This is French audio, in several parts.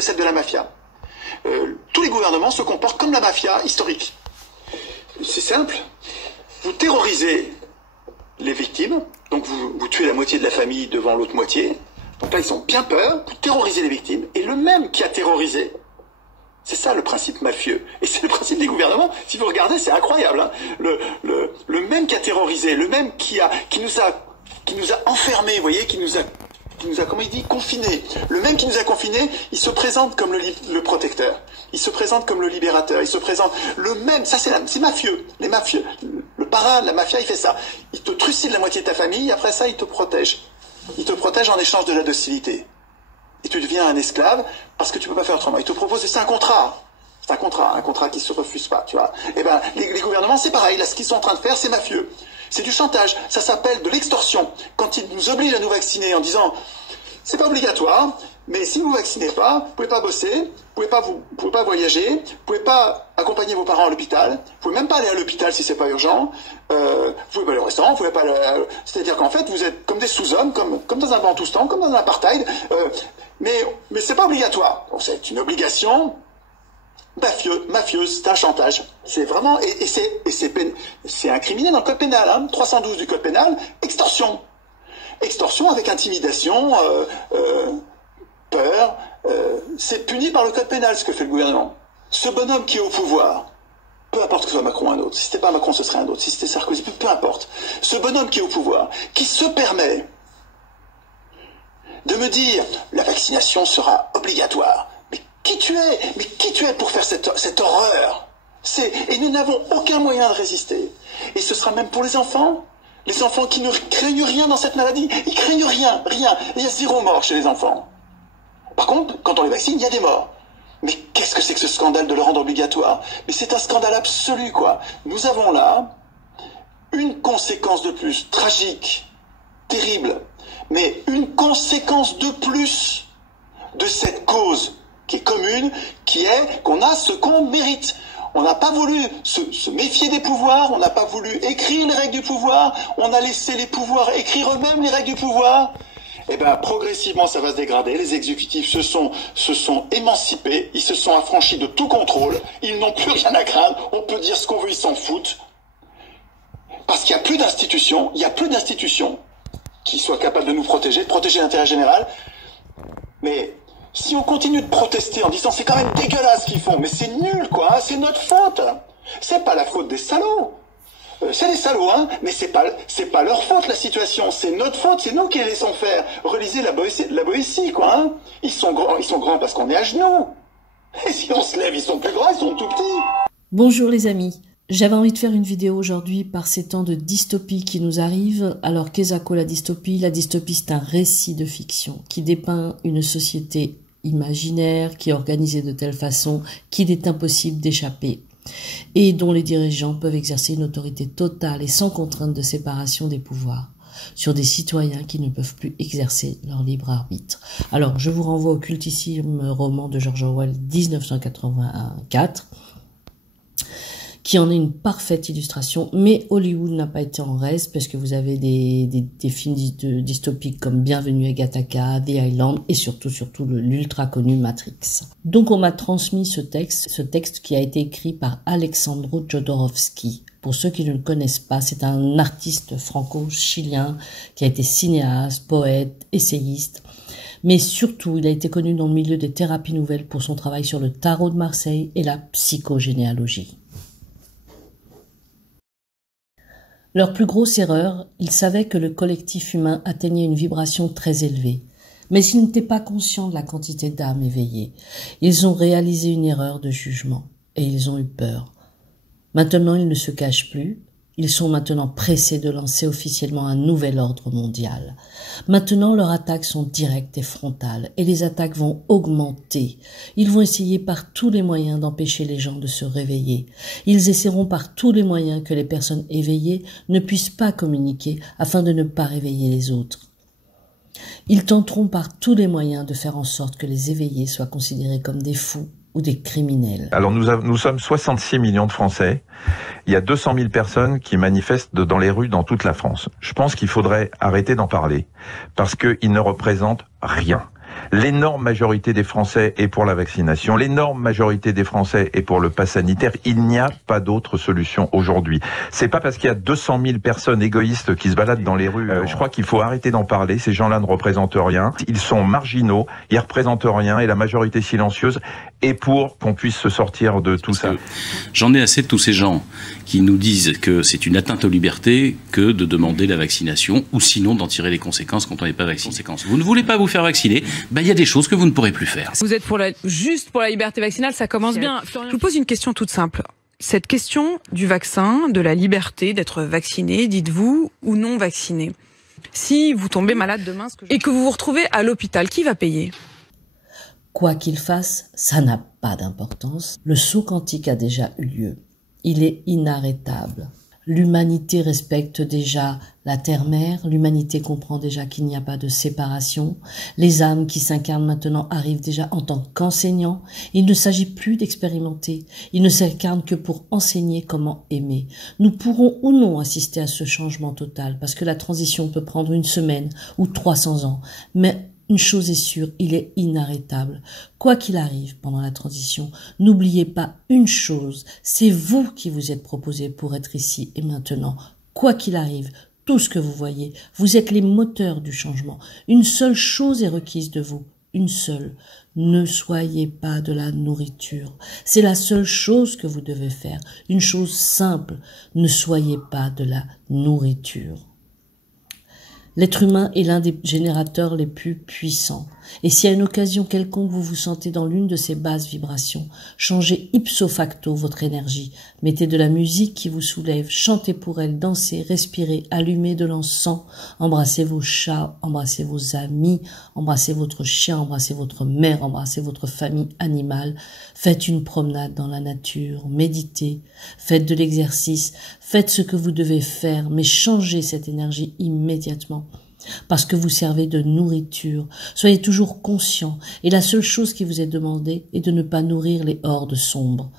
que celle de la mafia. Tous les gouvernements se comportent comme la mafia historique. C'est simple. Vous terrorisez les victimes, donc vous tuez la moitié de la famille devant l'autre moitié. Donc là, ils ont bien peur, vous terrorisez les victimes, et le même qui a terrorisé, c'est ça le principe mafieux. Et c'est le principe des gouvernements. Si vous regardez, c'est incroyable. Hein. Le même qui a terrorisé, le même qui nous a enfermés, vous voyez, qui nous a, comment il dit, confinés. Le même qui nous a confinés, il se présente comme le protecteur. Il se présente comme le libérateur. Il se présente le même. Ça, c'est mafieux. Les mafieux. Le parrain de la mafia, il fait ça. Il te trucide la moitié de ta famille. Après ça, il te protège. Il te protège en échange de la docilité. Et tu deviens un esclave parce que tu peux pas faire autrement. Il te propose, c'est un contrat. C'est un contrat qui se refuse pas, tu vois. Eh ben, les gouvernements, c'est pareil. Là, ce qu'ils sont en train de faire, c'est mafieux. C'est du chantage. Ça s'appelle de l'extorsion. Quand ils nous obligent à nous vacciner en disant, c'est pas obligatoire, mais si vous vous vaccinez pas, vous pouvez pas bosser, vous pouvez pas voyager, vous pouvez pas accompagner vos parents à l'hôpital, vous pouvez même pas aller à l'hôpital si c'est pas urgent, vous pouvez pas aller au restaurant, vous pouvez pas c'est-à-dire qu'en fait, vous êtes comme des sous-hommes, comme dans un bantoustan, comme dans un apartheid, mais c'est pas obligatoire. Donc, c'est une obligation mafieuse, c'est un chantage. C'est vraiment, c'est incriminé dans le code pénal, hein, 312 du code pénal, extorsion. Extorsion avec intimidation, peur, c'est puni par le code pénal ce que fait le gouvernement. Ce bonhomme qui est au pouvoir, peu importe que ce soit Macron ou un autre, si c'était pas Macron ce serait un autre, si c'était Sarkozy, peu importe. Ce bonhomme qui est au pouvoir, qui se permet de me dire la vaccination sera obligatoire. Mais qui tu es pour faire cette horreur? Et nous n'avons aucun moyen de résister. Et ce sera même pour les enfants. Les enfants qui ne craignent rien dans cette maladie, ils craignent rien. Il y a 0 mort chez les enfants. Par contre, quand on les vaccine, il y a des morts. Mais qu'est-ce que c'est que ce scandale de le rendre obligatoire? Mais c'est un scandale absolu, quoi. Nous avons là une conséquence de plus, tragique, terrible, mais une conséquence de plus de cette cause qui est commune, qui est qu'on a ce qu'on mérite. On n'a pas voulu se méfier des pouvoirs, on n'a pas voulu écrire les règles du pouvoir, on a laissé les pouvoirs écrire eux-mêmes les règles du pouvoir. Eh ben, progressivement, ça va se dégrader. Les exécutifs se sont émancipés, ils se sont affranchis de tout contrôle, ils n'ont plus rien à craindre, on peut dire ce qu'on veut, ils s'en foutent. Parce qu'il n'y a plus d'institutions, qui soient capables de nous protéger, de protéger l'intérêt général. Mais si on continue de protester en disant c'est quand même dégueulasse ce qu'ils font, mais c'est nul quoi, hein, c'est notre faute. C'est pas la faute des salauds. C'est des salauds, hein, mais c'est pas leur faute la situation, c'est notre faute, c'est nous qui les laissons faire. Relisez la Boétie, quoi, hein. Ils sont grands parce qu'on est à genoux. Et si on se lève, ils sont plus grands, ils sont tout petits. Bonjour les amis. J'avais envie de faire une vidéo aujourd'hui par ces temps de dystopie qui nous arrivent. Alors, qu'est-ce que la dystopie? La dystopie, c'est un récit de fiction qui dépeint une société imaginaire, qui est organisée de telle façon qu'il est impossible d'échapper et dont les dirigeants peuvent exercer une autorité totale et sans contrainte de séparation des pouvoirs sur des citoyens qui ne peuvent plus exercer leur libre arbitre. Alors, je vous renvoie au cultissime roman de George Orwell 1984, qui en est une parfaite illustration, mais Hollywood n'a pas été en reste, parce que vous avez des films dystopiques comme Bienvenue à Gattaca, The Island, et surtout l'ultra connu Matrix. Donc on m'a transmis ce texte qui a été écrit par Alexandro Jodorowsky. Pour ceux qui ne le connaissent pas, c'est un artiste franco-chilien qui a été cinéaste, poète, essayiste, mais surtout il a été connu dans le milieu des thérapies nouvelles pour son travail sur le tarot de Marseille et la psychogénéalogie. Leur plus grosse erreur, ils savaient que le collectif humain atteignait une vibration très élevée, mais ils n'étaient pas conscients de la quantité d'âmes éveillées. Ils ont réalisé une erreur de jugement, et ils ont eu peur. Maintenant, ils ne se cachent plus, ils sont maintenant pressés de lancer officiellement un nouvel ordre mondial. Maintenant, leurs attaques sont directes et frontales, et les attaques vont augmenter. Ils vont essayer par tous les moyens d'empêcher les gens de se réveiller. Ils essaieront par tous les moyens que les personnes éveillées ne puissent pas communiquer afin de ne pas réveiller les autres. Ils tenteront par tous les moyens de faire en sorte que les éveillés soient considérés comme des fous ou des criminels. Alors nous sommes 66 millions de Français. Il y a 200 000 personnes qui manifestent dans les rues dans toute la France. Je pense qu'il faudrait arrêter d'en parler parce qu'ils ne représentent rien. L'énorme majorité des Français est pour la vaccination. L'énorme majorité des Français est pour le pass sanitaire. Il n'y a pas d'autre solution aujourd'hui. C'est pas parce qu'il y a 200 000 personnes égoïstes qui se baladent dans les rues. Je crois qu'il faut arrêter d'en parler. Ces gens-là ne représentent rien. Ils sont marginaux. Ils représentent rien. Et la majorité silencieuse est pour qu'on puisse se sortir de tout ça. J'en ai assez de tous ces gens qui nous disent que c'est une atteinte aux libertés que de demander la vaccination ou sinon d'en tirer les conséquences quand on n'est pas vacciné. Vous ne voulez pas vous faire vacciner, il y a des choses que vous ne pourrez plus faire. Vous êtes juste pour la liberté vaccinale, ça commence bien. Je vous pose une question toute simple. Cette question du vaccin, de la liberté d'être vacciné, dites-vous, ou non vacciné. Si vous tombez malade demain et que vous vous retrouvez à l'hôpital, qui va payer ? Quoi qu'il fasse, ça n'a pas d'importance. Le saut quantique a déjà eu lieu. Il est inarrêtable. L'humanité respecte déjà la terre-mère, l'humanité comprend déjà qu'il n'y a pas de séparation. Les âmes qui s'incarnent maintenant arrivent déjà en tant qu'enseignants. Il ne s'agit plus d'expérimenter, ils ne s'incarnent que pour enseigner comment aimer. Nous pourrons ou non assister à ce changement total, parce que la transition peut prendre 1 semaine ou 300 ans, mais une chose est sûre, il est inarrêtable. Quoi qu'il arrive pendant la transition, n'oubliez pas une chose, c'est vous qui vous êtes proposé pour être ici et maintenant. Quoi qu'il arrive, tout ce que vous voyez, vous êtes les moteurs du changement. Une seule chose est requise de vous, une seule. Ne soyez pas de la nourriture. C'est la seule chose que vous devez faire. Une chose simple, ne soyez pas de la nourriture. L'être humain est l'un des générateurs les plus puissants. Et si à une occasion quelconque vous vous sentez dans l'une de ces basses vibrations, changez ipso facto votre énergie. Mettez de la musique qui vous soulève, chantez pour elle, dansez, respirez, allumez de l'encens, embrassez vos chats, embrassez vos amis, embrassez votre chien, embrassez votre mère, embrassez votre famille animale. Faites une promenade dans la nature, méditez, faites de l'exercice, faites ce que vous devez faire, mais changez cette énergie immédiatement. Parce que vous servez de nourriture. Soyez toujours conscient, et la seule chose qui vous est demandée est de ne pas nourrir les hordes sombres.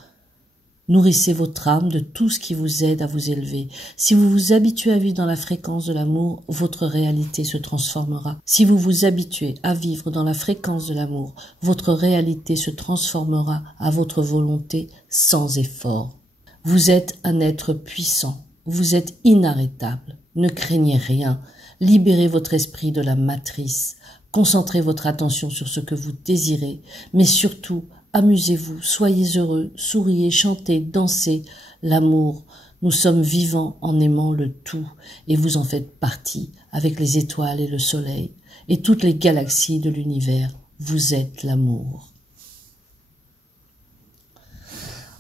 Nourrissez votre âme de tout ce qui vous aide à vous élever. Si vous vous habituez à vivre dans la fréquence de l'amour, votre réalité se transformera. Si vous vous habituez à vivre dans la fréquence de l'amour, votre réalité se transformera à votre volonté sans effort. Vous êtes un être puissant. Vous êtes inarrêtable. Ne craignez rien. Libérez votre esprit de la matrice. Concentrez votre attention sur ce que vous désirez, mais surtout, amusez-vous, soyez heureux, souriez, chantez, dansez. L'amour, nous sommes vivants en aimant le tout, et vous en faites partie, avec les étoiles et le soleil, et toutes les galaxies de l'univers. Vous êtes l'amour.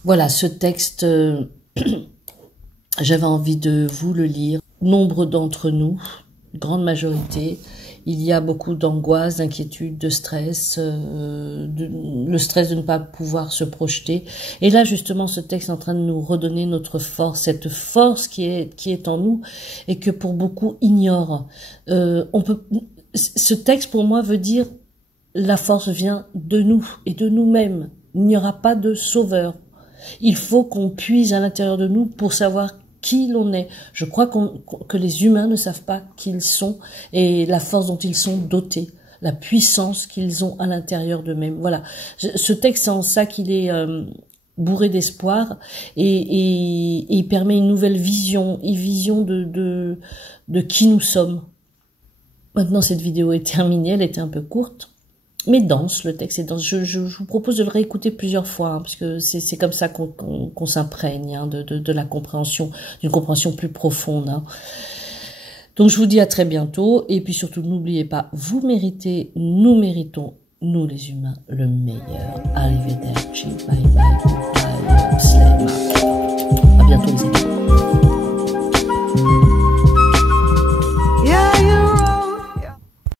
Voilà, ce texte, j'avais envie de vous le lire. Nombre d'entre nous, grande majorité, il y a beaucoup d'angoisse, d'inquiétude, de stress, le stress de ne pas pouvoir se projeter. Et là, justement, ce texte est en train de nous redonner notre force, cette force qui est en nous et que pour beaucoup ignorent. Ce texte, pour moi, veut dire la force vient de nous et de nous-mêmes. Il n'y aura pas de sauveur. Il faut qu'on puise à l'intérieur de nous pour savoir qui l'on est. Je crois que les humains ne savent pas qui ils sont et la force dont ils sont dotés, la puissance qu'ils ont à l'intérieur d'eux-mêmes. Voilà. Ce texte, c'est en ça qu'il est bourré d'espoir et il permet une nouvelle vision, une vision de qui nous sommes. Maintenant, cette vidéo est terminée, elle était un peu courte. Mais dense, le texte est dense. Je vous propose de le réécouter plusieurs fois, parce que c'est comme ça qu'on s'imprègne de la compréhension, d'une compréhension plus profonde. Donc je vous dis à très bientôt, et puis surtout n'oubliez pas, vous méritez, nous méritons, nous les humains, le meilleur. Arrivederci, bye bye, goodbye, slema. À bientôt les amis.